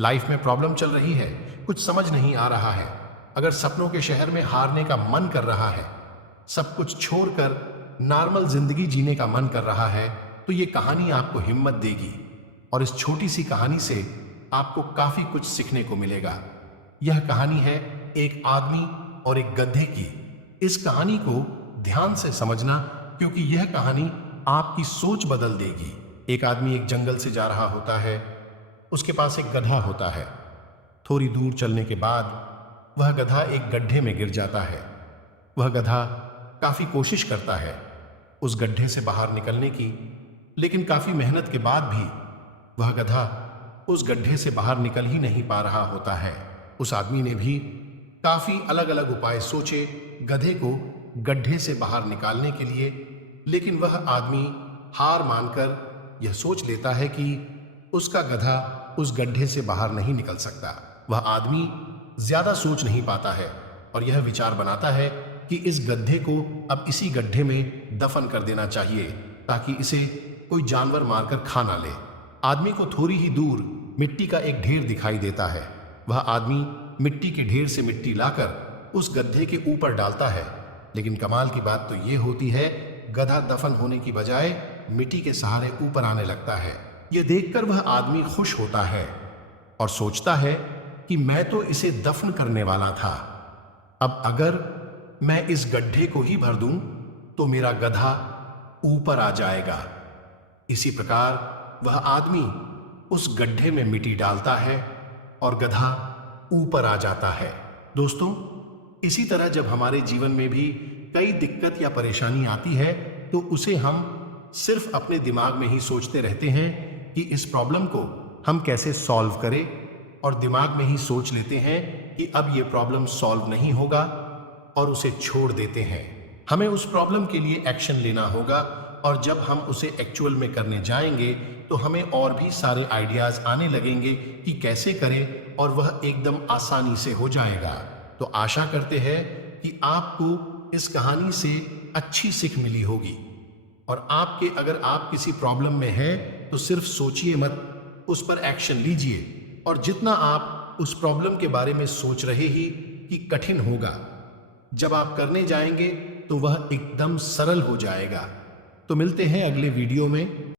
Life में problem चल रही है, कुछ समझ नहीं आ रहा है, अगर सपनों के शहर में हारने का मन कर रहा है, सब कुछ छोड़कर नॉर्मल जिंदगी जीने का मन कर रहा है, तो ये कहानी आपको हिम्मत देगी। और इस छोटी सी कहानी से आपको काफी कुछ सीखने को मिलेगा। यह कहानी है एक आदमी और एक गधे की। इस कहानी को ध्यान से समझना, क्योंकि यह कहानी आपकी सोच बदल देगी। एक आदमी एक जंगल से जा रहा होता है, उसके पास एक गधा होता है। थोड़ी दूर चलने के बाद वह गधा एक गड्ढे में गिर जाता है। वह गधा काफी कोशिश करता है उस गड्ढे से बाहर निकलने की, लेकिन काफी मेहनत के बाद भी वह गधा उस गड्ढे से बाहर निकल ही नहीं पा रहा होता है। उस आदमी ने भी काफी अलग अलग उपाय सोचे गधे को गड्ढे से बाहर निकालने के लिए, लेकिन वह आदमी हार मानकर यह सोच लेता है कि उसका गधा उस गड्ढे से बाहर नहीं निकल सकता। वह आदमी ज्यादा सोच नहीं पाता है और यह विचार बनाता है कि इस गड्ढे को अब इसी गड्ढे में दफन कर देना चाहिए, ताकि इसे कोई जानवर मारकर खा ना ले। आदमी को थोड़ी ही दूर मिट्टी का एक ढेर दिखाई देता है। वह आदमी मिट्टी के ढेर से मिट्टी लाकर उस गड्ढे के ऊपर डालता है, लेकिन कमाल की बात तो यह होती है, गधा दफन होने की बजाय मिट्टी के सहारे ऊपर आने लगता है। यह देखकर वह आदमी खुश होता है और सोचता है कि मैं तो इसे दफन करने वाला था, अब अगर मैं इस गड्ढे को ही भर दूं तो मेरा गधा ऊपर आ जाएगा। इसी प्रकार वह आदमी उस गड्ढे में मिट्टी डालता है और गधा ऊपर आ जाता है। दोस्तों, इसी तरह जब हमारे जीवन में भी कई दिक्कत या परेशानी आती है, तो उसे हम सिर्फ अपने दिमाग में ही सोचते रहते हैं कि इस प्रॉब्लम को हम कैसे सॉल्व करें, और दिमाग में ही सोच लेते हैं कि अब ये प्रॉब्लम सॉल्व नहीं होगा और उसे छोड़ देते हैं। हमें उस प्रॉब्लम के लिए एक्शन लेना होगा, और जब हम उसे एक्चुअल में करने जाएंगे तो हमें और भी सारे आइडियाज आने लगेंगे कि कैसे करें, और वह एकदम आसानी से हो जाएगा। तो आशा करते हैं कि आपको इस कहानी से अच्छी सीख मिली होगी, और अगर आप किसी प्रॉब्लम में हैं तो सिर्फ सोचिए मत, उस पर एक्शन लीजिए। और जितना आप उस प्रॉब्लम के बारे में सोच रहे ही कि कठिन होगा, जब आप करने जाएंगे तो वह एकदम सरल हो जाएगा। तो मिलते हैं अगले वीडियो में।